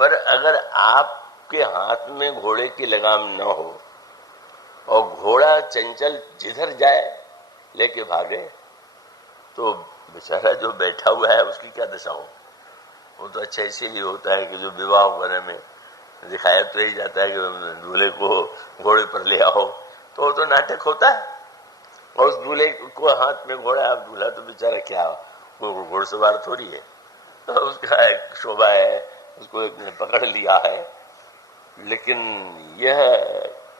पर अगर आपके हाथ में घोड़े की लगाम न हो और घोड़ा चंचल जिधर जाए लेके भागे, तो बेचारा जो बैठा हुआ है उसकी क्या दशा हो। वो तो अच्छा इसीलिए होता है कि जो विवाह वगैरह में दिखाया तो यही जाता है कि दूल्हे को घोड़े पर ले आओ, तो वो तो नाटक होता है। और उस दूल्हे को हाथ में घोड़ा, अब दूल्हा तो बेचारा क्या, वो घोड़सवार थोड़ी है, तो उसका एक शोभा है, उसको एक ने पकड़ लिया है। लेकिन यह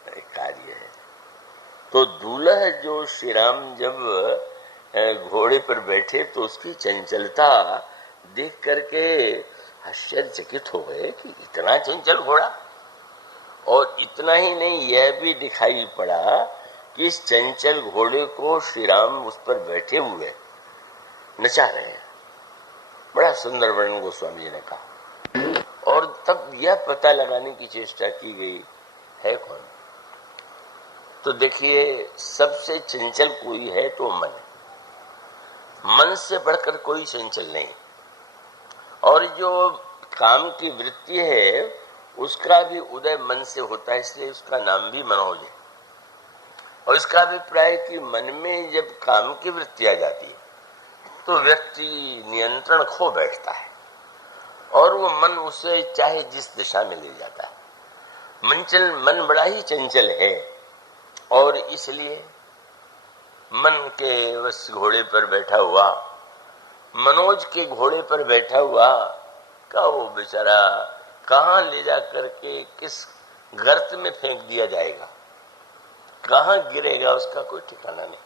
एक कार्य है। तो दूल्हा जो श्री राम जब घोड़े पर बैठे तो उसकी चंचलता देख करके आश्चर्यचकित हो गए कि इतना चंचल घोड़ा। और इतना ही नहीं, यह भी दिखाई पड़ा कि इस चंचल घोड़े को श्री राम उस पर बैठे हुए नचा रहे हैं। बड़ा सुंदर वर्णन गोस्वामी जी ने कहा। और तब यह पता लगाने की चेष्टा की गई है कौन। तो देखिए, सबसे चंचल कोई है तो मन। मन से बढ़कर कोई चंचल नहीं। और जो काम की वृत्ति है उसका भी उदय मन से होता है, इसलिए उसका नाम भी मनोज है। और इसका अभिप्राय कि मन में जब काम की वृत्ति आ जाती है तो व्यक्ति नियंत्रण खो बैठता है और वो मन उसे चाहे जिस दिशा में ले जाता है। मन बड़ा ही चंचल है और इसलिए मन के उस घोड़े पर बैठा हुआ, मनोज के घोड़े पर बैठा हुआ का वो बेचारा कहाँ ले जा करके किस गर्त में फेंक दिया जाएगा, कहाँ गिरेगा, उसका कोई ठिकाना नहीं।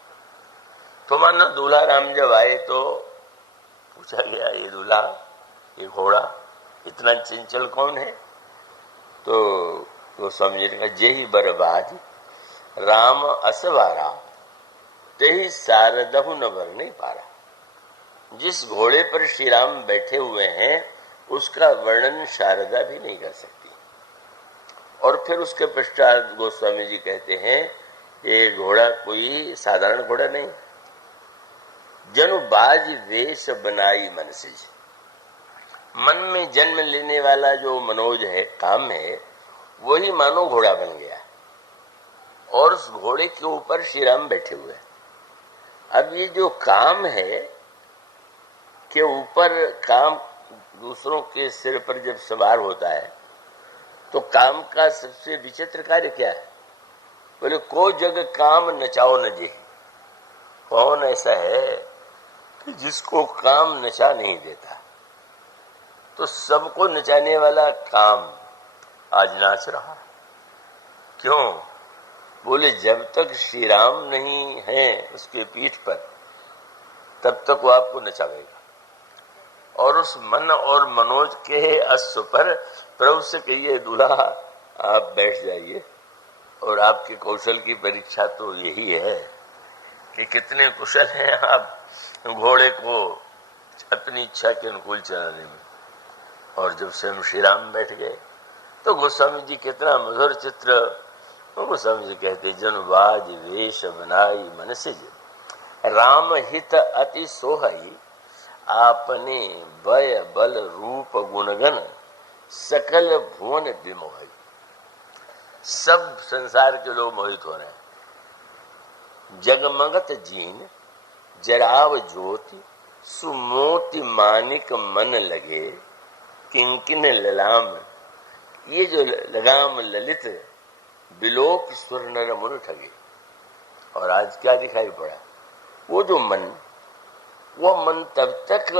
तो मानो दूल्हा राम जब आए तो पूछा गया, ये दूल्हा, ये घोड़ा इतना चंचल कौन है। तो वो समझे का जेही बर्बाद राम असवारा तेही सारदहु न भर नहीं पा रहा। जिस घोड़े पर श्री राम बैठे हुए हैं उसका वर्णन शारदा भी नहीं कर सकती। और फिर उसके पश्चात गोस्वामी जी कहते हैं, ये घोड़ा कोई साधारण घोड़ा नहीं, जनु बाज वेश बनाई मन से। मन में जन्म लेने वाला जो मनोज है, काम है, वही मानो घोड़ा बन गया और उस घोड़े के ऊपर श्री राम बैठे हुए। अब ये जो काम है के ऊपर, काम दूसरों के सिर पर जब सवार होता है तो काम का सबसे विचित्र कार्य क्या है। बोले, को जग काम नचाओ न जे। कौन ऐसा है कि जिसको काम नचा नहीं देता। तो सबको नचाने वाला काम आज नाच रहा। क्यों? बोले, जब तक श्री राम नहीं है उसके पीठ पर तब तक वो आपको नचावेगा। और उस मन और मनोज के अश्व पर प्रभु से कहिए, दूल्हा आप बैठ जाइए। और आपके कौशल की परीक्षा तो यही है कि कितने कुशल हैं आप घोड़े को अपनी इच्छा के अनुकूल चलाने में। और जब स्वयं श्री राम बैठ गए तो गोस्वामी जी कितना मधुर चित्र। गोस्वामी जी कहते, जनवाज वेश बनाई मन से राम हित अति सोहई आपने बय बल रूप गुणगन सकल भुवन विमोहई। सब संसार के लोग मोहित हो रहे हैं। जगमगत जीन जराव ज्योति सुमोति मानिक मन लगे किंकिन ललाम। ये जो लगाम ललित बिलोक सुर नर मुन ठगे। और आज क्या दिखाई पड़ा, वो जो मन, वो मन तब तक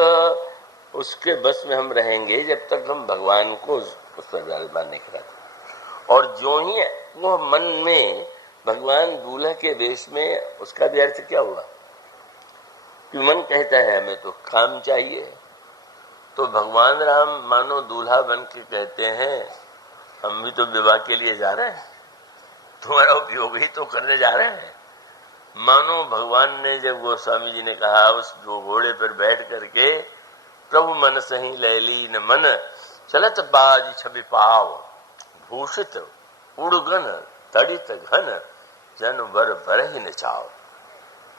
उसके बस में हम रहेंगे जब तक हम भगवान को उस पर डालबान नहीं कराते। और जो ही वो मन में भगवान दूल्हा के वेश में, उसका भी अर्थ क्या हुआ कि मन कहता है हमें तो काम चाहिए। तो भगवान राम मानो दूल्हा बन के कहते हैं, हम भी तो विवाह के लिए जा रहे हैं, तुम्हारा उपयोग ही तो करने जा रहे हैं। मानो भगवान ने जब गोस्वामी जी ने कहा, उस घोड़े पर बैठ करके प्रभु मन सही लैली न मन चलत बाज छवि पाव भूषित उड़गन तड़ित घन जन वर भर ही नचाओ।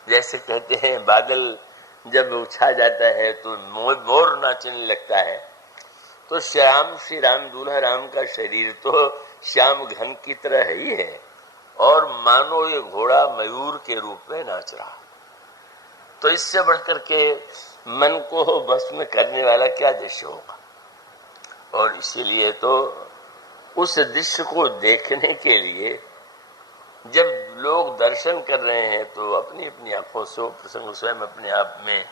जैसे कहते हैं बादल जब छा जाता है तो मोर नाचने लगता है, तो श्री राम दूल्हा राम का शरीर तो श्याम घन की तरह ही है, और मानो ये घोड़ा मयूर के रूप में नाच रहा। तो इससे बढ़कर के मन को बस में करने वाला क्या दृश्य होगा। और इसीलिए तो उस दृश्य को देखने के लिए जब लोग दर्शन कर रहे हैं तो अपनी अपनी आंखों से वो प्रसंग स्वयं अपने आप में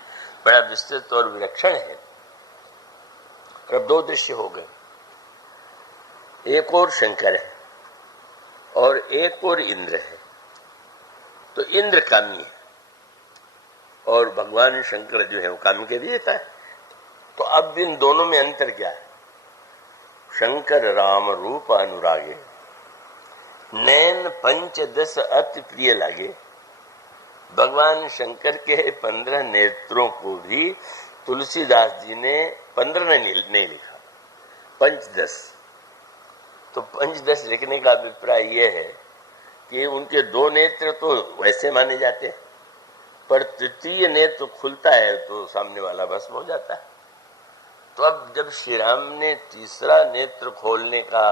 बड़ा विस्तृत और विलक्षण है। अब दो दृश्य हो गए, एक और शंकर है और एक और इंद्र है। तो इंद्र कामी है और भगवान शंकर जो है वो काम के विजेता है। तो अब इन दोनों में अंतर क्या है? शंकर राम रूप अनुरागे, नैन पंच दस अति प्रिय लागे। भगवान शंकर के 15 नेत्रों को भी तुलसीदास जी ने 15 नहीं लिखा, 5-10। तो 5-10 लिखने का अभिप्राय यह है कि उनके 2 नेत्र तो वैसे माने जाते हैं, पर तृतीय नेत्र खुलता है तो सामने वाला भस्म हो जाता है। तो अब जब श्री राम ने तीसरा नेत्र खोलने का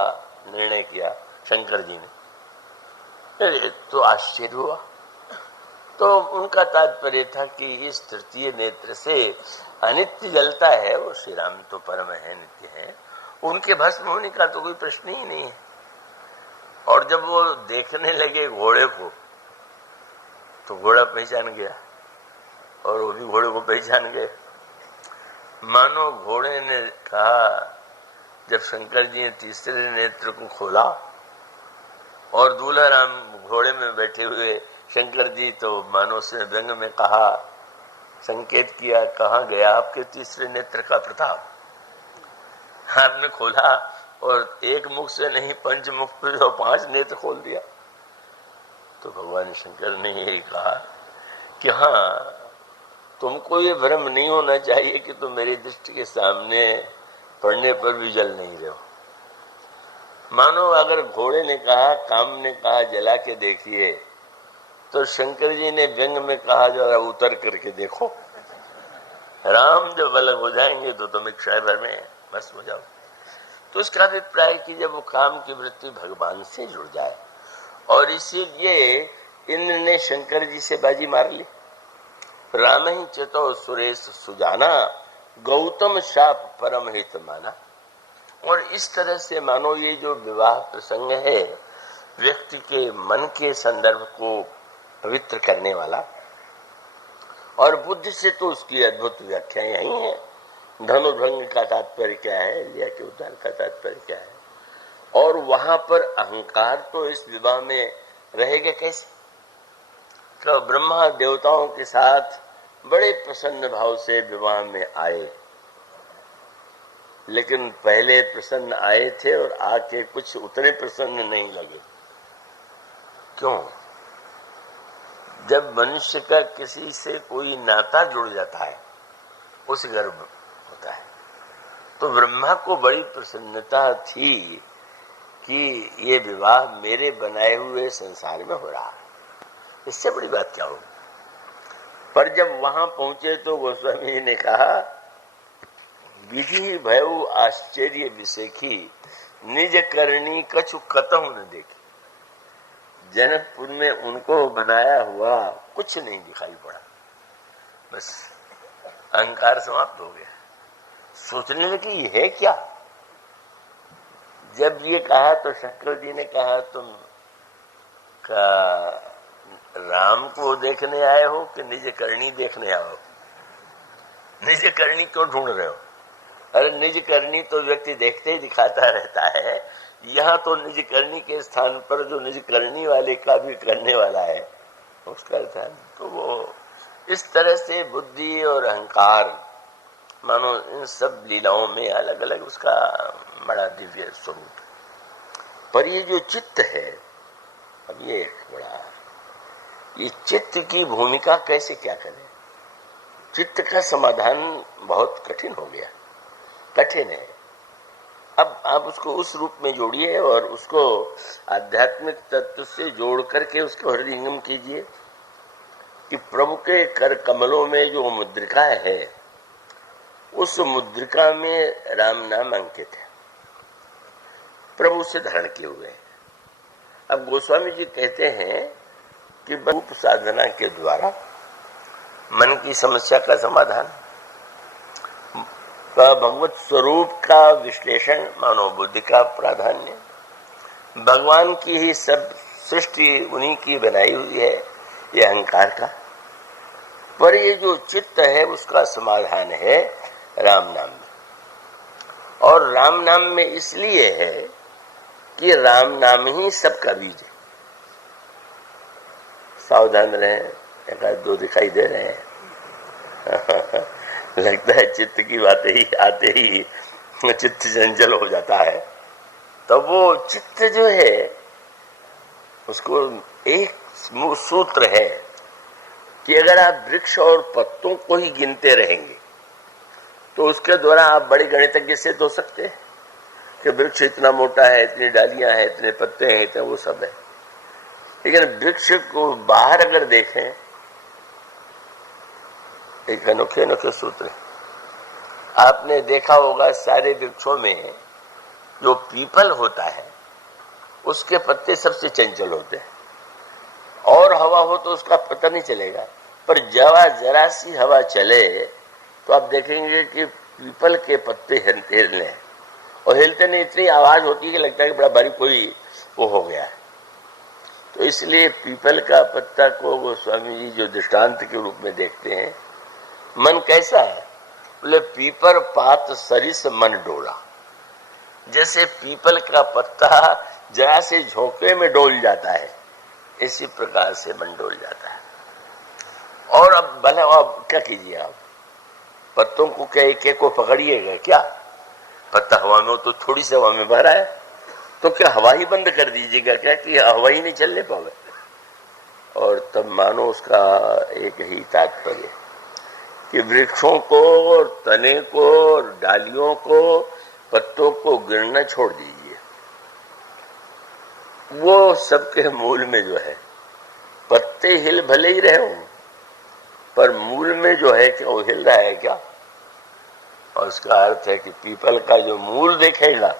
निर्णय किया शंकर जी ने, तो आश्चर्य हुआ। तो उनका तात्पर्य था कि इस तृतीय नेत्र से अनित्य जलता है, वो श्री राम तो परम है, नित्य है, उनके भस्म होने का तो कोई प्रश्न ही नहीं है। और जब वो देखने लगे घोड़े को, तो घोड़ा पहचान गया और वो भी घोड़े को पहचान गए। मानो घोड़े ने कहा, जब शंकर जी ने तीसरे नेत्र को खोला और दूल्हा राम घोड़े में बैठे हुए शंकर जी, तो मानो से व्यंग में कहा, संकेत किया, कहाँ गया आपके तीसरे नेत्र का प्रताप? आपने खोला और एक मुख से नहीं 5 मुख पे और 5 नेत्र खोल दिया। तो भगवान शंकर ने यही कहा कि हाँ, तुमको ये भ्रम नहीं होना चाहिए कि तुम मेरी दृष्टि के सामने पड़ने पर भी जल नहीं रहे हो। मानो अगर घोड़े ने कहा, काम ने कहा जला के देखिए, तो शंकर जी ने व्यंग में कहा जरा उतर करके देखो। राम जब अलग हो जाएंगे तो तुम क्षय भर में बस हो जाओ। तो उसका अभिप्राय कि जब वो काम की वृत्ति भगवान से जुड़ जाए, और इसीलिए इंद्र ने शंकर जी से बाजी मार ली। राम ही चतो सुरेश सुजाना, गौतम शाप परम हित माना। और इस तरह से मानो ये जो विवाह प्रसंग है, व्यक्ति के मन के संदर्भ को पवित्र करने वाला, और बुद्धि से तो उसकी अद्भुत व्याख्या यही है। धनुर्भंग का तात्पर्य क्या है, लिया के उद्धार का तात्पर्य क्या है, और वहां पर अहंकार तो इस विवाह में रहेगा कैसे? तो ब्रह्मा देवताओं के साथ बड़े प्रसन्न भाव से विवाह में आए, लेकिन पहले प्रसन्न आए थे और आके कुछ उतने प्रसन्न नहीं लगे। क्यों? जब मनुष्य का किसी से कोई नाता जुड़ जाता है, उस गर्भ होता है। तो ब्रह्मा को बड़ी प्रसन्नता थी कि ये विवाह मेरे बनाए हुए संसार में हो रहा है, इससे बड़ी बात क्या होगी। पर जब वहां पहुंचे तो गोस्वामी ने कहा, विधि भयउ आश्चर्य विसेखी, निज करनी कछु कतहु न देखी। जनकपुर में उनको बनाया हुआ कुछ नहीं दिखाई पड़ा, बस अहंकार समाप्त हो गया। सोचने लगे ये है क्या। जब ये कहा तो शंकर जी ने कहा, तुम का राम को देखने आए हो कि निज करनी देखने आओ? निज करनी क्यों ढूंढ रहे हो? अरे निज करनी तो व्यक्ति देखते ही दिखाता रहता है, यहाँ तो निज करनी के स्थान पर जो निज करनी वाले का भी करने वाला है उसका स्थान। तो वो इस तरह से बुद्धि और अहंकार मानो इन सब लीलाओं में अलग अलग उसका बड़ा दिव्य स्वरूप। पर ये जो चित्त है, अब ये चित्त की भूमिका कैसे क्या करें? चित्त का समाधान बहुत कठिन हो गया, कठिन है। अब आप उसको उस रूप में जोड़िए और उसको आध्यात्मिक तत्व से जोड़ करके उसको हृदयंगम कीजिए कि प्रभु के कर कमलों में जो मुद्रिका है उस मुद्रिका में राम नाम अंकित है, प्रभु से धारण किए हुए हैं। अब गोस्वामी जी कहते हैं कि रूप साधना के द्वारा मन की समस्या का समाधान, भगवत स्वरूप का विश्लेषण, मानव बुद्धि का प्राधान्य, भगवान की ही सब सृष्टि उन्हीं की बनाई हुई है, ये अहंकार का, पर ये जो चित्त है उसका समाधान है राम नाम में। और राम नाम में इसलिए है कि राम नाम ही सबका बीज है। सावधान रहें, एक दो दिखाई दे रहे हैं लगता है चित्त की बातें ही आते ही चित्त चंचल हो जाता है। तो वो चित्त जो है उसको एक सूत्र है कि अगर आप वृक्ष और पत्तों को ही गिनते रहेंगे तो उसके द्वारा आप बड़े गणितज्ञ से हो सकते हैं कि वृक्ष इतना मोटा है, इतनी डालियां हैं, इतने पत्ते हैं, इतना वो सब है। लेकिन वृक्ष को बाहर अगर देखें, एक अनोखे अनोखे सूत्र है। आपने देखा होगा सारे वृक्षों में जो पीपल होता है उसके पत्ते सबसे चंचल होते हैं, और हवा हो तो उसका पता नहीं चलेगा, पर जरा सी हवा चले तो आप देखेंगे कि पीपल के पत्ते हिलने हैं, और हिलते नहीं इतनी आवाज होती है कि लगता है कि बड़ा भारी कोई वो हो गया है। तो इसलिए पीपल का पत्ता को गोस्वामी जी जो दृष्टांत के रूप में देखते हैं, मन कैसा है, बोले पीपर पात सरिस मन डोला। जैसे पीपल का पत्ता जरा से झोंके में डोल जाता है, इसी प्रकार से मन डोल जाता है। और अब भले अब क्या कीजिए, आप पत्तों को क्या एक एक को पकड़िएगा क्या? पत्ता हवा में हो तो थोड़ी सी हवा में भरा है, तो क्या हवा ही बंद कर दीजिएगा क्या कि हवा ही नहीं चलने पावे? और तब मानो उसका एक ही तात्पर्य कि वृक्षों को और तने को और डालियों को, पत्तों को गिरना छोड़ दीजिए। वो सबके मूल में जो है, पत्ते हिल भले ही रहे हो, पर मूल में जो है कि वो हिल रहा है क्या? और उसका अर्थ है कि पीपल का जो मूल देखेगा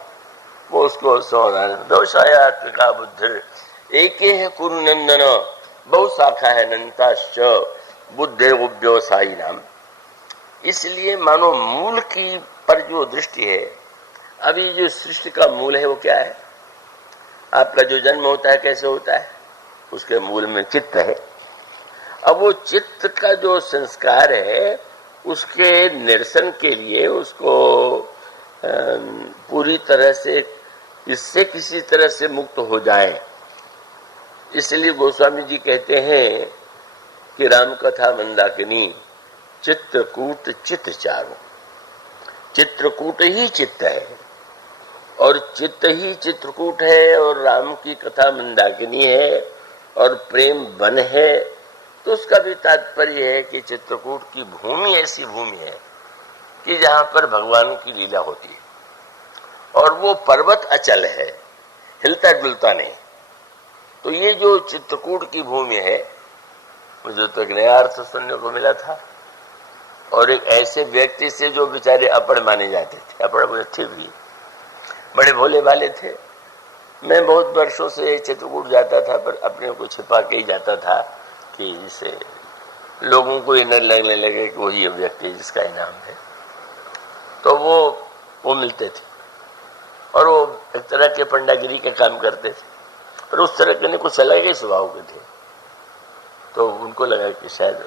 वो उसको समाधान। दोषायात्मिका बुद्धि एक है कुरुनंदन, बहु शाखा है नंताश्च बुद्धे व्यवसायी नाम। इसलिए मानो मूल की पर जो दृष्टि है, अभी जो सृष्टि का मूल है वो क्या है? आपका जो जन्म होता है कैसे होता है? उसके मूल में चित्त है। अब वो चित्त का जो संस्कार है उसके निरसन के लिए उसको पूरी तरह से इससे किसी तरह से मुक्त हो जाए, इसलिए गोस्वामी जी कहते हैं कि राम कथा मंदाकिनी चित्रकूट चित्त चारो। चित्रकूट ही चित्त है और चित्त ही चित्रकूट है, और राम की कथा मंदाकिनी है और प्रेम वन है। तो उसका भी तात्पर्य है कि चित्रकूट की भूमि ऐसी भूमि है कि जहां पर भगवान की लीला होती है, और वो पर्वत अचल है, हिलता डुलता नहीं। तो ये जो चित्रकूट की भूमि है, मुझे तो एक नया अर्थ सुनने को मिला था, और एक ऐसे व्यक्ति से जो बेचारे अपड़ माने जाते थे, अपड़ मुझे थे भी, बड़े भोले भाले थे। मैं बहुत वर्षों से चित्रकूट जाता था, पर अपने को छिपा के ही जाता था कि जिससे लोगों को ये न लगने लगे कि वही व्यक्ति जिसका इनाम है। तो वो मिलते थे, और वो एक तरह के पंडागिरी के काम करते थे, पर उस तरह के नहीं, कुछ अलग ही स्वभाव के थे। तो उनको लगा कि शायद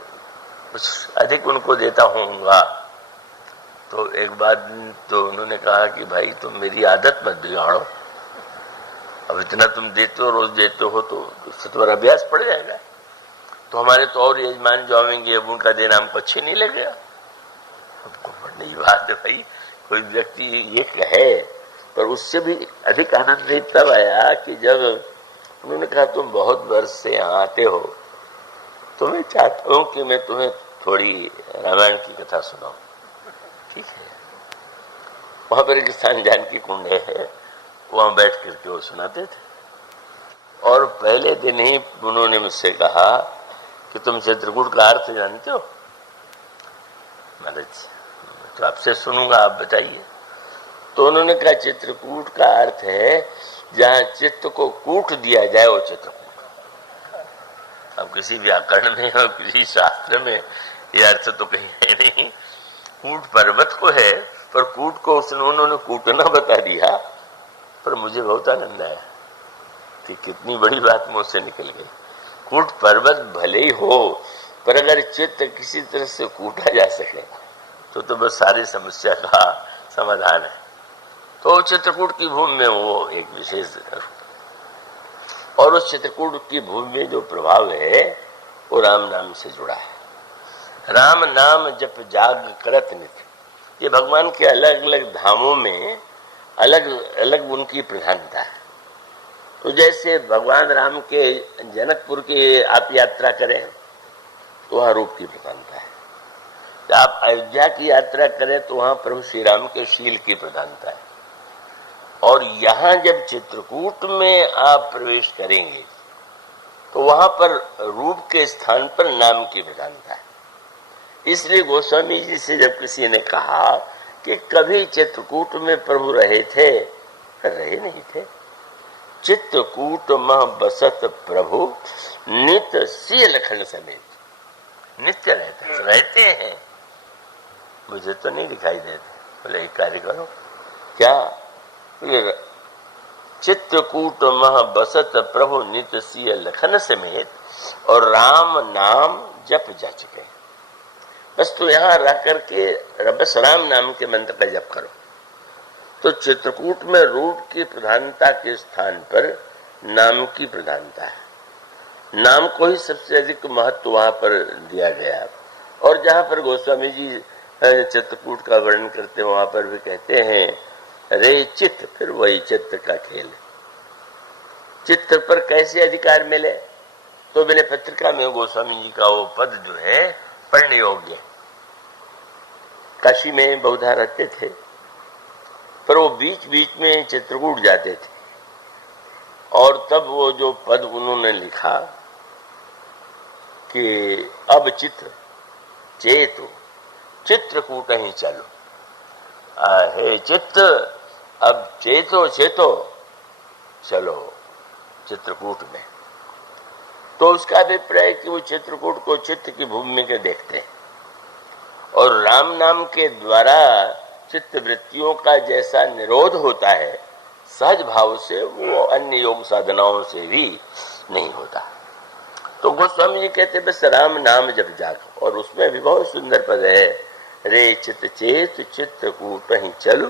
कुछ अधिक उनको देता होऊंगा। तो एक बात तो उन्होंने कहा कि भाई तुम मेरी आदत मत बिगाड़ो, अब इतना तुम देते हो, रोज देते हो, तो उससे तुम्हारा अभ्यास पड़ जाएगा। तो हमारे तो और यजमान जो आवेंगे, अब उनका देना हमको अच्छे नहीं लगेगा। हमको बड़ी बात है भाई, कोई व्यक्ति ये कहे, पर उससे भी अधिक आनंद तब आया कि जब उन्होंने कहा तुम बहुत वर्ष से यहाँ आते हो, तो मैं चाहता हूँ कि मैं तुम्हें थोड़ी रामायण की कथा सुनाऊं। ठीक है, वहां पर एक स्थान जानकी कुंड है, वहां बैठ करके वो सुनाते थे। और पहले दिन ही उन्होंने मुझसे कहा कि तुम चित्रकूट का अर्थ जानते हो? महाराज तो आपसे सुनूंगा, आप बताइए। तो उन्होंने कहा चित्रकूट का अर्थ है जहां चित्त को कूट दिया जाए वो चित्रकूट। अब किसी व्याकरण में और किसी शास्त्र में ये अर्थ तो कहीं है नहीं। कूट पर्वत को है, पर कूट को उन्होंने कूटना बता दिया। पर मुझे बहुत आनंद आया कि कितनी बड़ी बात मुझसे निकल गई। कूट पर्वत भले ही हो, पर अगर चित्त किसी तरह से कूटा जा सके तो बस सारी समस्या का समाधान है। तो चित्रकूट की भूमि में वो एक विशेष, और उस चित्रकूट की भूमि में जो प्रभाव है वो राम नाम से जुड़ा है। राम नाम जप जाग करत नित, ये भगवान के अलग अलग धामों में अलग अलग उनकी प्रधानता है। तो जैसे भगवान राम के जनकपुर की आप यात्रा करें तो वहां रूप की प्रधानता है। तो आप अयोध्या की यात्रा करें तो वहां प्रभु श्री राम के शील की प्रधानता है। और यहां जब चित्रकूट में आप प्रवेश करेंगे तो वहां पर रूप के स्थान पर नाम की प्रधानता है। इसलिए गोस्वामी जी से जब किसी ने कहा कि कभी चित्रकूट में प्रभु रहे थे, रहे नहीं थे। चित्रकूट मह बसत प्रभु नित सिय लखन समेत, नित्य रहते हैं। मुझे तो नहीं दिखाई देते। बोले एक कार्य करो, क्या? चित्रकूट मह बसत प्रभु नित सिय लखन समेत, और राम नाम जप जाच गए। बस तो यहाँ रह करके बस राम नाम के मंत्र का जप करो। तो चित्रकूट में रूप की प्रधानता के स्थान पर नाम की प्रधानता है। नाम को ही सबसे अधिक महत्व वहां पर दिया गया। और जहां पर गोस्वामी जी चित्रकूट का वर्णन करते हैं वहां पर भी कहते हैं रे चित्त, फिर वही चित्त का खेल। चित्त पर कैसे अधिकार मिले? तो मैंने पत्रिका में गोस्वामी जी का वो पद जो है पढ़ने योग्य। काशी में बहुधा रहते थे, पर वो बीच बीच में चित्रकूट जाते थे। और तब वो जो पद उन्होंने लिखा कि अब चित्र चेतो चित्रकूट ही चलो, हे चित्त अब चेतो चेतो चलो चित्रकूट में। तो उसका अभिप्राय कि वो चित्रकूट को चित्त की भूमि में देखते हैं। और राम नाम के द्वारा चित्त वृत्तियों का जैसा निरोध होता है सहज भाव से, वो अन्य योग साधनाओं से भी नहीं होता। तो गोस्वामी जी कहते बस राम नाम जब जाग। और उसमें भी बहुत सुंदर पद है, रे चित्त चेत चित्रकूट ही चलो।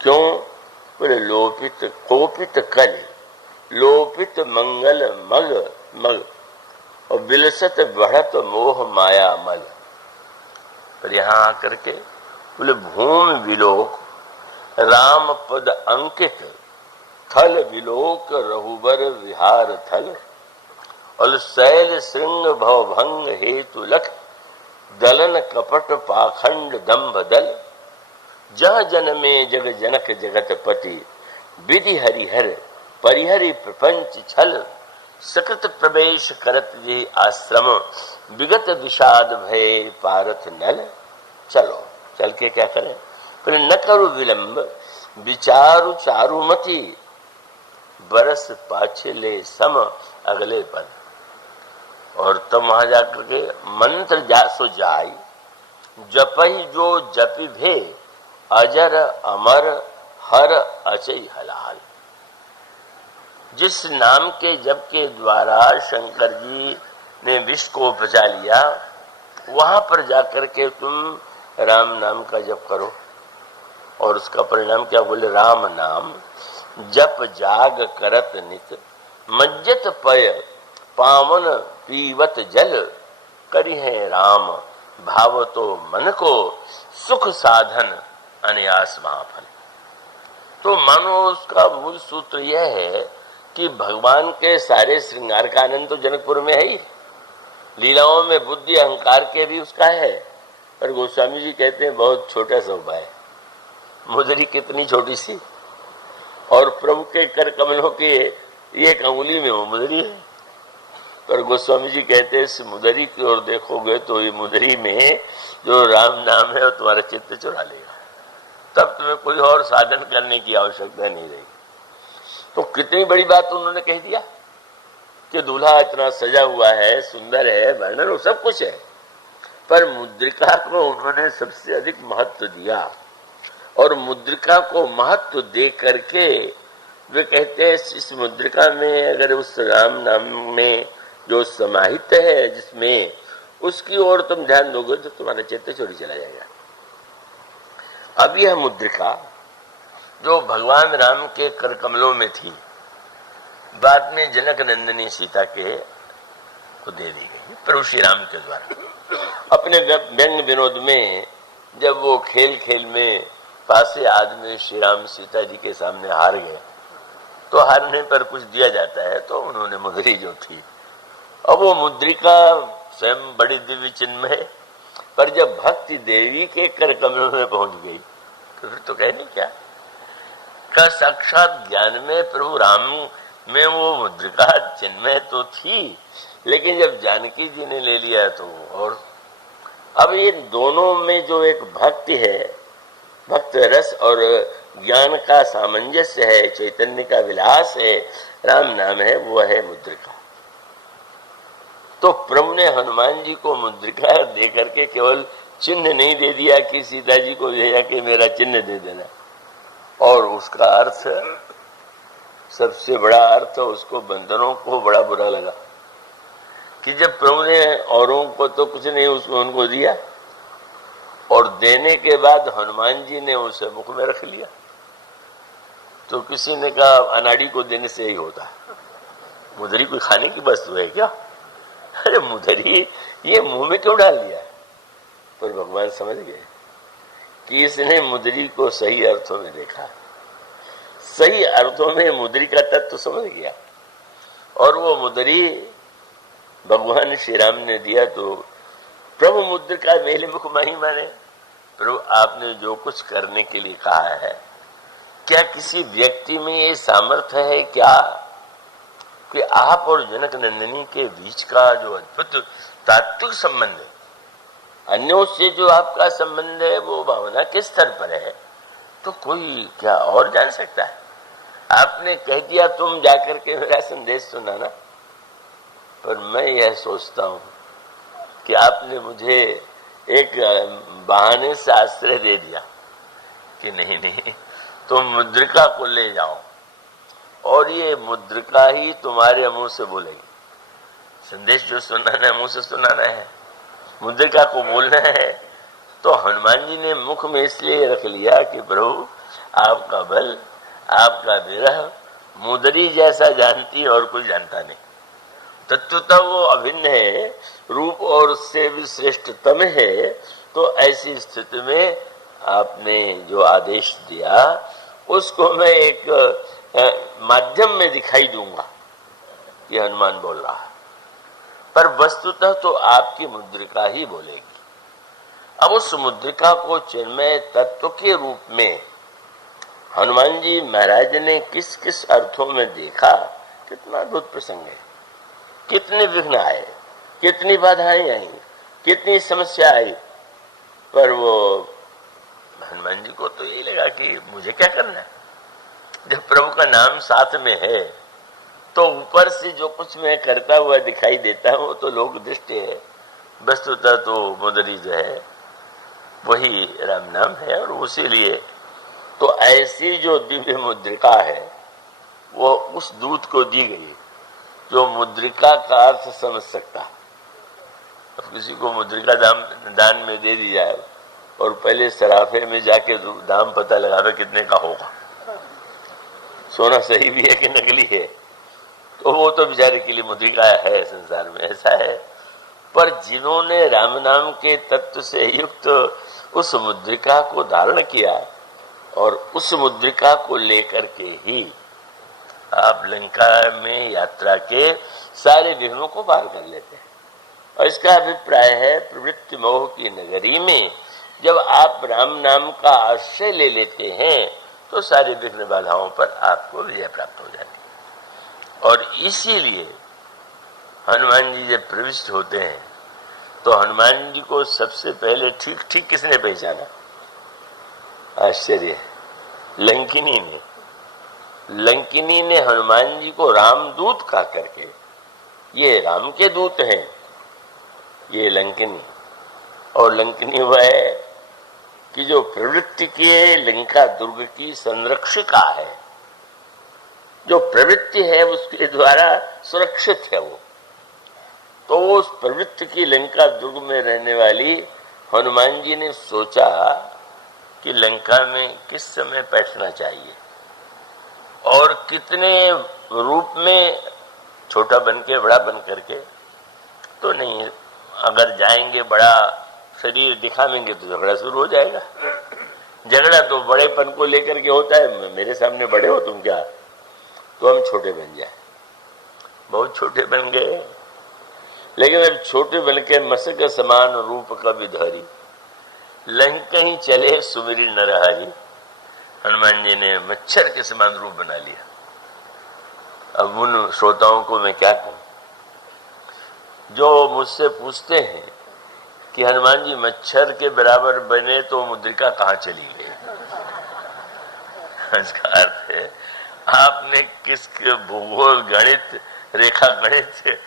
क्यों? बोले लोपित कोपित कल, लोपित मंगल मग मग, और बिलसत बढ़त मोह माया मल। पर यहाँ आकर के बोले भूमि विलोक राम पद अंकित, थल विलोक रहुबर विहार थल, और शैल श्रृंग भव भंग हेतु लख, दलन कपट पाखंड दंभ दल। जह जन में जग जनक जगत पति, विधि हरिहर परिहरि प्रपंच छल, सकृत प्रवेश करत जी आश्रम, विगत विषाद भय पारथ नल। चलो चल के क्या करें? पर न करो विलंब विचारु चारुमति, बरस पाछे ले सम अगले पद। और तब वहां जाकर के मंत्र जासो जाई, जपही जो जपि भे, अजर अमर हर अचई हलाल। जिस नाम के जप के द्वारा शंकर जी ने विष को बचा लिया, वहां पर जाकर के तुम राम नाम का जप करो। और उसका परिणाम क्या? बोले राम नाम जप जाग करत नित, मज्जत पय पावन पीवत जल, करी है राम भाव तो मन को, सुख साधन अनयास महाफल। तो मानो उसका मूल सूत्र यह है कि भगवान के सारे श्रृंगार का आनंद तो जनकपुर में है ही, लीलाओं में बुद्धि अहंकार के भी उसका है। पर गोस्वामी जी कहते हैं बहुत छोटा सा उपाय है। मुद्री कितनी छोटी सी, और प्रभु के कर कमलों के एक अंगुली में वो मुद्री है। पर गोस्वामी जी कहते हैं इस मुदरी की ओर देखोगे तो ये मुदरी में जो राम नाम है वो तुम्हारा चित्त चुरा लेगा, तब तुम्हें कोई और साधन करने की आवश्यकता नहीं रहेगी। तो कितनी बड़ी बात उन्होंने कह दिया कि दूल्हा इतना सजा हुआ है, सुंदर है, वर्णन वो सब कुछ है, पर मुद्रिका को उन्होंने सबसे अधिक महत्व दिया। और मुद्रिका को महत्व दे करके वे कहते हैं इस मुद्रिका में अगर उस राम नाम में जो समाहित है जिसमें, उसकी ओर तुम ध्यान दोगे तो तुम्हारा चित्त चोरी चला जाएगा। अब यह मुद्रिका जो भगवान राम के कर कमलों में थी, बाद में जनक नंदिनी सीता के को दे दी गई प्रभु श्री राम के द्वारा। अपने व्यंग विनोद में जब वो खेल खेल में पासे आदमी श्री राम सीता जी के सामने हार गए, तो हारने पर कुछ दिया जाता है, तो उन्होंने मुद्री जो थी, अब वो मुद्रिका स्वयं बड़ी दिव्य चिन्ह है, पर जब भक्ति देवी के कर कमलों में पहुंच गई तो फिर तो कहने क्या का साक्षात ज्ञान में प्रभु राम में वो मुद्रिका चिन्मय तो थी, लेकिन जब जानकी जी ने ले लिया तो और अब ये दोनों में जो एक भक्ति है, भक्त रस और ज्ञान का सामंजस्य है, चैतन्य का विलास है, राम नाम है, वो है मुद्रिका। तो प्रभु ने हनुमान जी को मुद्रिका दे करके केवल चिन्ह नहीं दे दिया कि सीता जी को दिया कि मेरा चिन्ह दे देना, और उसका अर्थ सबसे बड़ा अर्थ उसको बंदरों को बड़ा बुरा लगा कि जब प्रभु ने औरों को तो कुछ नहीं उसको उनको दिया, और देने के बाद हनुमान जी ने उसे मुख में रख लिया। तो किसी ने कहा अनाड़ी को देने से ही होता है, मुदरी कोई खाने की वस्तु है क्या? अरे मुदरी ये मुंह में क्यों डाल दिया? पर भगवान समझ गए कि इसने मुदरी को सही अर्थों में देखा, सही अर्थों में मुदरी का तत्व समझ गया, और वो मुदरी भगवान श्री राम ने दिया। तो प्रभु मुद्रिका मेले मुख माही माने, प्रभु आपने जो कुछ करने के लिए कहा है, क्या किसी व्यक्ति में ये सामर्थ्य है क्या कि आप और जनक नंदिनी के बीच का जो अद्भुत तात्विक संबंध है, अन्यों से जो आपका संबंध है वो भावना के स्तर पर है, तो कोई क्या और जान सकता है? आपने कह दिया तुम जाकर के मेरा संदेश सुनाना, पर मैं यह सोचता हूं कि आपने मुझे एक बहाने से आश्रय दे दिया कि नहीं नहीं तुम मुद्रिका को ले जाओ और ये मुद्रिका ही तुम्हारे मुंह से बोलेगी। संदेश जो सुनाना है मुंह से सुनाना है, मुद्रिका को बोलना है। तो हनुमान जी ने मुख में इसलिए रख लिया कि प्रभु आपका बल, आपका विरह मुदरी जैसा जानती और कोई जानता नहीं। तत्वतः वो अभिन्न है, रूप और उससे भी श्रेष्ठतम है। तो ऐसी स्थिति में आपने जो आदेश दिया उसको मैं एक माध्यम में दिखाई दूंगा कि हनुमान बोल रहा है, पर वस्तुतः तो आपकी मुद्रिका ही बोलेगी। अब उस मुद्रिका को चिन्मय तत्व के रूप में हनुमान जी महाराज ने किस किस अर्थों में देखा, कितना अद्भुत प्रसंग है। कितने विघ्न आए, कितनी बाधाएं आई, कितनी समस्या आई, पर वो हनुमान जी को तो यही लगा कि मुझे क्या करना है। जब प्रभु का नाम साथ में है तो ऊपर से जो कुछ मैं करता हुआ दिखाई देता हूं तो लोक दृष्टि है, वस्तुतः तो मुदरी जो है वही राम नाम है। और उसी लिए तो ऐसी जो दिव्य मुद्रिका है वो उस दूत को दी गई जो मुद्रिका का अर्थ समझ सकता। अब किसी को मुद्रिका दान में दे दी जाए और पहले सराफे में जाके दाम पता लगावे कितने का होगा, सोना सही भी है कि नकली है, तो वो तो बेचारे के लिए मुद्रिका है, संसार में ऐसा है। पर जिन्होंने राम नाम के तत्व से युक्त उस मुद्रिका को धारण किया और उस मुद्रिका को लेकर के ही आप लंका में यात्रा के सारे विघ्नों को पार कर लेते हैं। और इसका अभिप्राय है प्रवृत्ति मोह की नगरी में जब आप राम नाम का आश्रय ले लेते हैं तो सारी विघ्न बाधाओं पर आपको विजय प्राप्त हो जाती है। और इसीलिए हनुमान जी जब प्रविष्ट होते हैं तो हनुमान जी को सबसे पहले ठीक ठीक किसने पहचाना? आश्चर्य, लंकिनी ने। लंकिनी ने हनुमान जी को रामदूत कहा करके, ये राम के दूत हैं, ये लंकिनी। और लंकिनी वह है कि जो प्रवृत्ति के लंका दुर्ग की संरक्षिका है, जो प्रवृत्ति है उसके द्वारा सुरक्षित है वो। तो उस प्रवृत्ति की लंका दुर्ग में रहने वाली हनुमान जी ने सोचा कि लंका में किस समय बैठना चाहिए और कितने रूप में, छोटा बन के बड़ा बन करके तो नहीं, अगर जाएंगे बड़ा शरीर दिखावेंगे तो झगड़ा शुरू हो जाएगा। झगड़ा तो बड़ेपन को लेकर के होता है, मेरे सामने बड़े हो तुम क्या, तो हम छोटे बन जाए। बहुत छोटे बन गए, लेकिन अब छोटे बन के मसक समान रूप का विधारी, लंका ही चले सुमिरी नरहारी। हनुमान जी ने मच्छर के समान रूप बना लिया। अब उन श्रोताओं को मैं क्या कहूं जो मुझसे पूछते हैं कि हनुमान जी मच्छर के बराबर बने तो मुद्रिका कहां चली गई? इसका अर्थ है आपने किस भूगोल, गणित, रेखा गणित,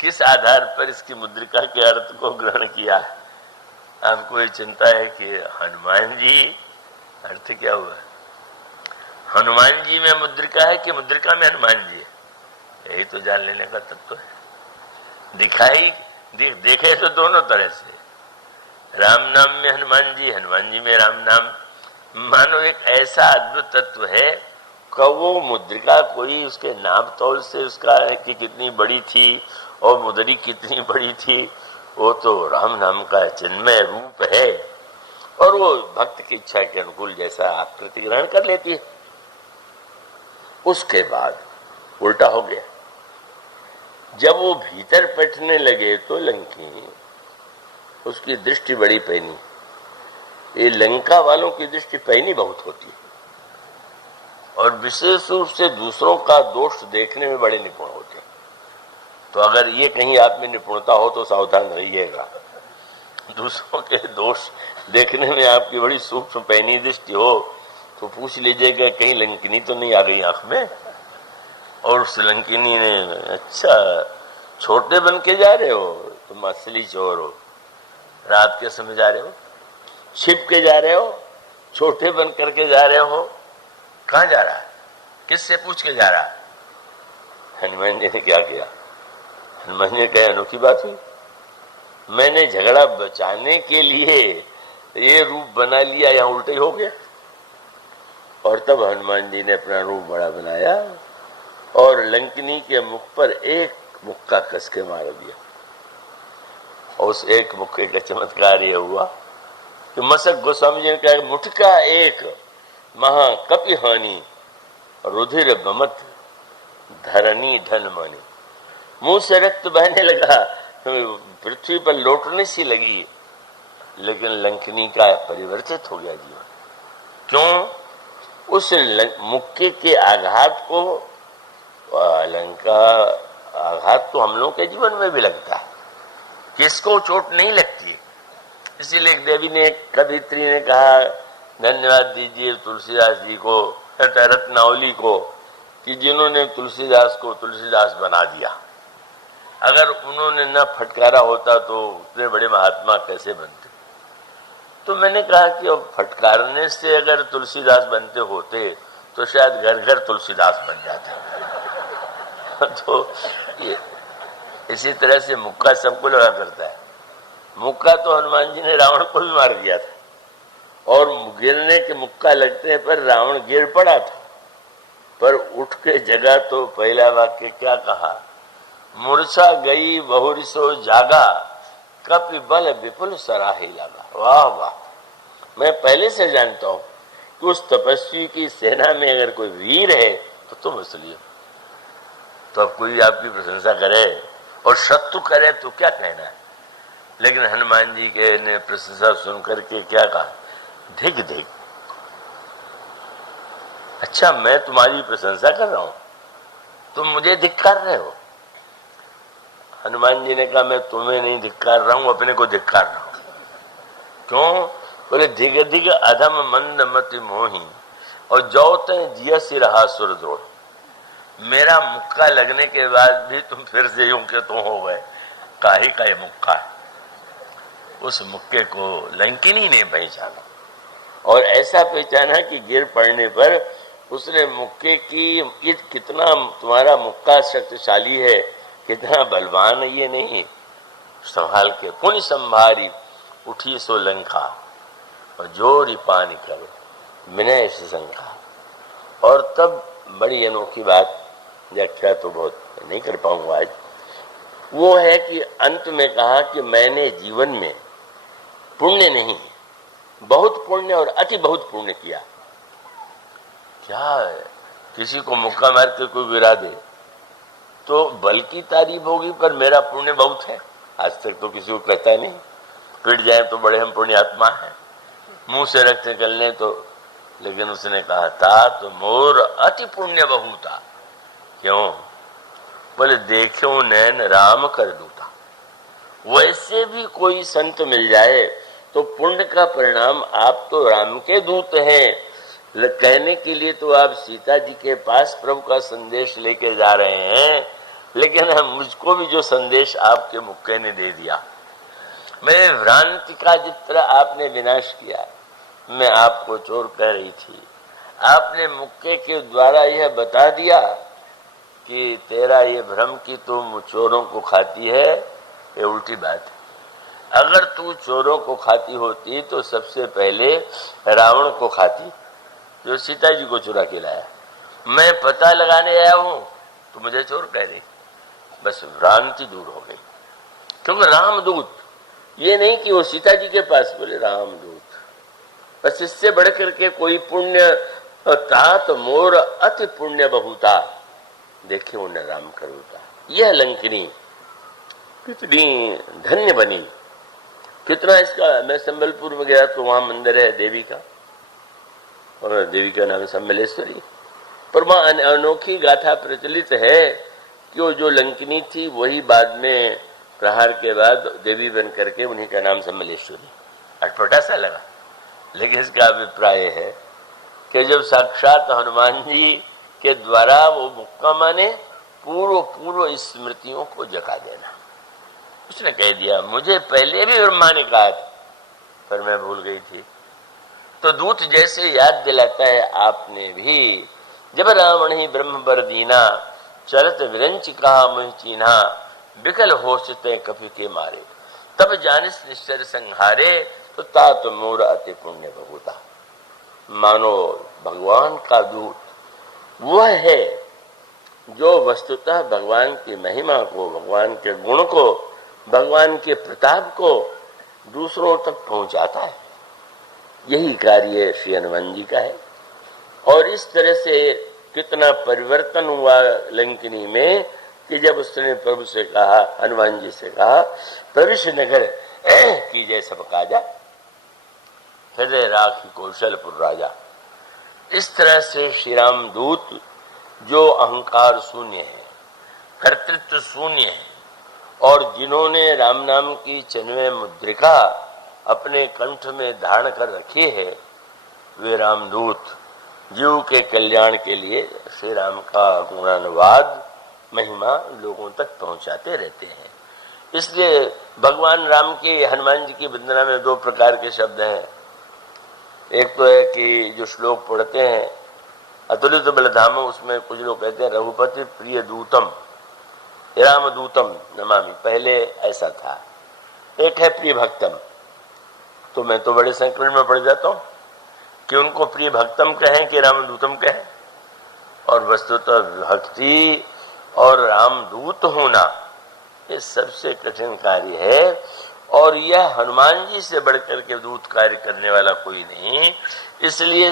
किस आधार पर इसकी मुद्रिका के अर्थ को ग्रहण किया? आपको ये चिंता है कि हनुमान जी, अर्थ क्या हुआ? हनुमान जी में मुद्रिका है कि मुद्रिका में हनुमान जी है? यही तो जान लेने का तत्व है। दिखाई देखे तो दोनों तरह से, राम नाम में हनुमान जी में राम नाम। मानो एक ऐसा अद्भुत तत्व है कि वो मुद्रिका कोई उसके नाप तौल से उसका है कि कितनी बड़ी थी और मुद्री कितनी बड़ी थी, वो तो राम नाम का चिन्मय रूप है और वो भक्त की इच्छा के अनुकूल जैसा आकृति ग्रहण कर लेती है। उसके बाद उल्टा हो गया। जब वो भीतर बैठने लगे तो लंकी, उसकी दृष्टि बड़ी पैनी। ये लंका वालों की दृष्टि पैनी बहुत होती है और विशेष रूप से दूसरों का दोष देखने में बड़े निपुण होते हैं। तो अगर ये कहीं आप में निपुणता हो तो सावधान रहिएगा। दूसरों के दोष देखने में आपकी बड़ी सूक्ष्म पैनी दृष्टि हो तो पूछ लीजिएगा कहीं लंकिनी तो नहीं आ गई आंख में। और उस लंकिनी ने, अच्छा छोटे बन के जा रहे हो, तुम असली चोर हो, रात के समय जा रहे हो, छिप के जा रहे हो, छोटे बन करके जा रहे हो, कहां जा रहा है, किससे पूछ के जा रहा है? हनुमान जी ने क्या किया? हनुमान जी ने कहा अनोखी बात हुई, मैंने झगड़ा बचाने के लिए ये रूप बना लिया, यहां उल्टे हो गया। और तब हनुमान जी ने अपना रूप बड़ा बनाया और लंकिनी के मुख पर एक मुक्का कस के मार दिया। और उस एक मुक्के का चमत्कार यह हुआ कि मसक गोस्वामी जी ने कहा मुठका एक महाकपि हानि रुधिर बमत धरनी धन मानी। मुंह से रक्त बहने लगा, पृथ्वी पर लौटने सी लगी, लेकिन लंकिनी का परिवर्तित हो गया जीवन। क्यों? उस मुक्के के आघात को, लंका आघात तो हम लोगों के जीवन में भी लगता है, किसको चोट नहीं लगती। इसीलिए देवी ने, कवित्री ने कहा धन्यवाद दीजिए तुलसीदास जी को, रत्नावली को, कि जिन्होंने तुलसीदास को तुलसीदास बना दिया। अगर उन्होंने न फटकारा होता तो उतने बड़े महात्मा कैसे बनते। तो मैंने कहा कि अब फटकारने से अगर तुलसीदास बनते होते तो शायद घर घर तुलसीदास बन जाते। तो ये इसी तरह से मुक्का सबको लगा करता है। मुक्का तो हनुमान जी ने रावण को भी मार दिया था और गिरने के मुक्का लगते पर रावण गिर पड़ा था, पर उठ के जगा तो पहला वाक्य क्या कहा? मूर्छा गई बहुरिसो जागा कपि बल विपुल सराही लगा। वाह वाह, मैं पहले से जानता हूं कि उस तपस्वी की सेना में अगर कोई वीर है तो तुम असली हो। तो अब कोई आपकी प्रशंसा करे और शत्रु करे तो क्या कहना है। लेकिन हनुमान जी के ने प्रशंसा सुन करके क्या कहा? धिक धिक, अच्छा मैं तुम्हारी प्रशंसा कर रहा हूं, तुम मुझे धिक्कार रहे हो। हनुमान जी ने कहा मैं तुम्हें नहीं धिक्कार रहा हूं, अपने को धिक्कार रहा हूं। क्यों? बोले धिग धिग अधम मंद मति मोही और जौते जिया से रहा सुरद्रोह। मेरा मुक्का लगने के बाद भी तुम फिर से यूं के तो हो गए, काहे का ये मुक्का है। उस मुक्के को लंकिनी ने पहचाना और ऐसा पहचाना कि गिर पड़ने पर उसने मुक्के की कितना तुम्हारा मुक्का शक्तिशाली है, कितना बलवान है, ये नहीं संभाल के पुण्य संभारी उठी सो लंका और जोरी पानी करे विनय से शंका। और तब बड़ी अनोखी बात, व्याख्या तो बहुत नहीं कर पाऊंगा आज, वो है कि अंत में कहा कि मैंने जीवन में पुण्य नहीं, बहुत पुण्य और अति बहुत पुण्य किया। क्या है? किसी को मुक्का मार के कोई गिरा दे तो बल की तारीफ होगी, पर मेरा पुण्य बहुत है। आज तक तो किसी को कहता नहीं, पिट जाए तो बड़े हम पुण्यात्मा हैं, मुंह से रक्त निकलने तो, लेकिन उसने कहा था तो मोर अति पुण्य बहुता। क्यों? बोले देखो नैन राम कर दूता। वैसे भी कोई संत मिल जाए तो पुण्य का परिणाम, आप तो राम के दूत हैं, कहने के लिए तो आप सीता जी के पास प्रभु का संदेश लेके जा रहे हैं, लेकिन मुझको भी जो संदेश आपके मुक्के ने दे दिया, मेरे भ्रांति का जिस तरह आपने विनाश किया। मैं आपको चोर कह रही थी, आपने मुक्के के द्वारा यह बता दिया कि तेरा ये भ्रम की तुम चोरों को खाती है, ये उल्टी बात है। अगर तू चोरों को खाती होती तो सबसे पहले रावण को खाती, जो सीता जी को चुरा के लाया। मैं पता लगाने आया हूं तो मुझे चोर कह रही, बस भ्रांति दूर हो गई। क्योंकि रामदूत, ये नहीं कि वो सीता जी के पास, बोले रामदूत, बस इससे बढ़कर के कोई पुण्य था तो मोर अति पुण्य बहुता, देखे उन्हें राम करूता। यह लंकिनी कितनी धन्य बनी, कितना इसका। मैं संबलपुर में गया तो वहां मंदिर है देवी का, और देवी का नाम सम्बलेश्वरी, पर वहां अनोखी गाथा प्रचलित है कि वो जो लंकिनी थी वही बाद में प्रहार के बाद देवी बन करके उन्हीं का नाम सम्बलेश्वरी। अटपटा सा लगा, लेकिन इसका अभिप्राय है कि जब साक्षात हनुमान जी के द्वारा वो मुक्का माने पूर्व स्मृतियों को जगा देना। उसने कह दिया मुझे पहले भी ब्रह्मा ने कहा था, पर मैं भूल गई थी। तो दूत जैसे याद दिलाता है, आपने भी जब रावण ही ब्रह्म बर दीना, चलत विरंच कहा मुह चीन्हा, बिकल होशते कपि के मारे, तब जानिस निश्चर संहारे, तो तात मोर अति पुण्य बहुता। मानो भगवान का दूत वह है जो वस्तुतः भगवान की महिमा को, भगवान के गुण को, भगवान के प्रताप को दूसरों तक पहुंचाता है। यही कार्य श्री हनुमान जी का है। और इस तरह से कितना परिवर्तन हुआ लंकिनी में कि जब उसने प्रभु से कहा, हनुमान जी से कहा, प्रविश नगर की जय सब काजा, हृदय राखी कौशलपुर राजा। इस तरह से श्री राम दूत जो अहंकार शून्य है, कर्तृत्व शून्य है, और जिन्होंने राम नाम की चिन्मय मुद्रिका अपने कंठ में धारण कर रखी है, वे रामदूत जीव के कल्याण के लिए श्री राम का गुणानुवाद, महिमा लोगों तक पहुंचाते रहते हैं। इसलिए भगवान राम की, हनुमान जी की वंदना में दो प्रकार के शब्द हैं। एक तो है कि जो श्लोक पढ़ते हैं अतुलित बलधाम, उसमें कुछ लोग कहते हैं रघुपति प्रिय दूतम राम दूतम नमामि, पहले ऐसा था। एक है प्रिय भक्तम, तो मैं तो बड़े संकट में पड़ जाता हूं कि उनको प्रिय भक्तम कहें कि रामदूतम कहें। और वस्तुतः भक्ति और रामदूत होना ये सबसे कठिन कार्य है, और यह हनुमान जी से बढ़कर के दूत कार्य करने वाला कोई नहीं। इसलिए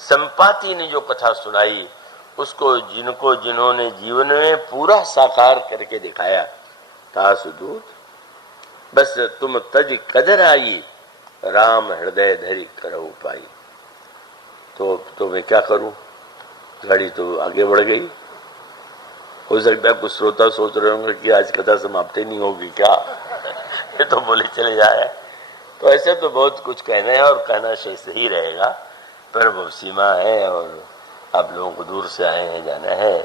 संपाति ने जो कथा सुनाई, उसको जिन्होंने जीवन में पूरा साकार करके दिखाया, तासु दूत बस तुम तज कदर आई, राम हृदय धरी करहु पाई। तो मैं क्या करूं, गाड़ी तो आगे बढ़ गई। हो सकता है कुछ श्रोता सोच रहे होंगे कि आज कथा समाप्ति नहीं होगी क्या ये तो बोले चले जाए। तो ऐसे तो बहुत कुछ कहना है और कहना शेष ही रहेगा, पर वो सीमा है और आप लोगों को दूर से आए हैं, जाना है।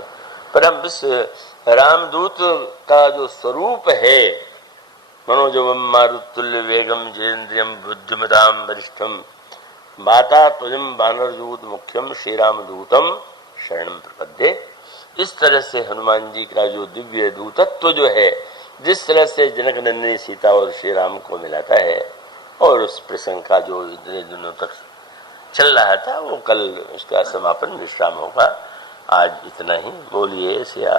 पर हम इस रामदूत का जो स्वरूप है, मनोजवम मारुतुल्य वेगम जयेन्द्रियम बुद्धिमताम वरिष्ठम माता तुजम बानरदूत मुख्यम श्री राम दूतम शरणम प्रपद्ये। इस तरह से हनुमान जी का जो दिव्य दूतत्व जो है, जिस तरह से जनक नंदिनी सीता और श्री राम को मिलाता है, और उस प्रसंग का जो इतने दिनों तक चल रहा था वो कल उसका समापन विश्राम होगा। आज इतना ही। बोलिए सिया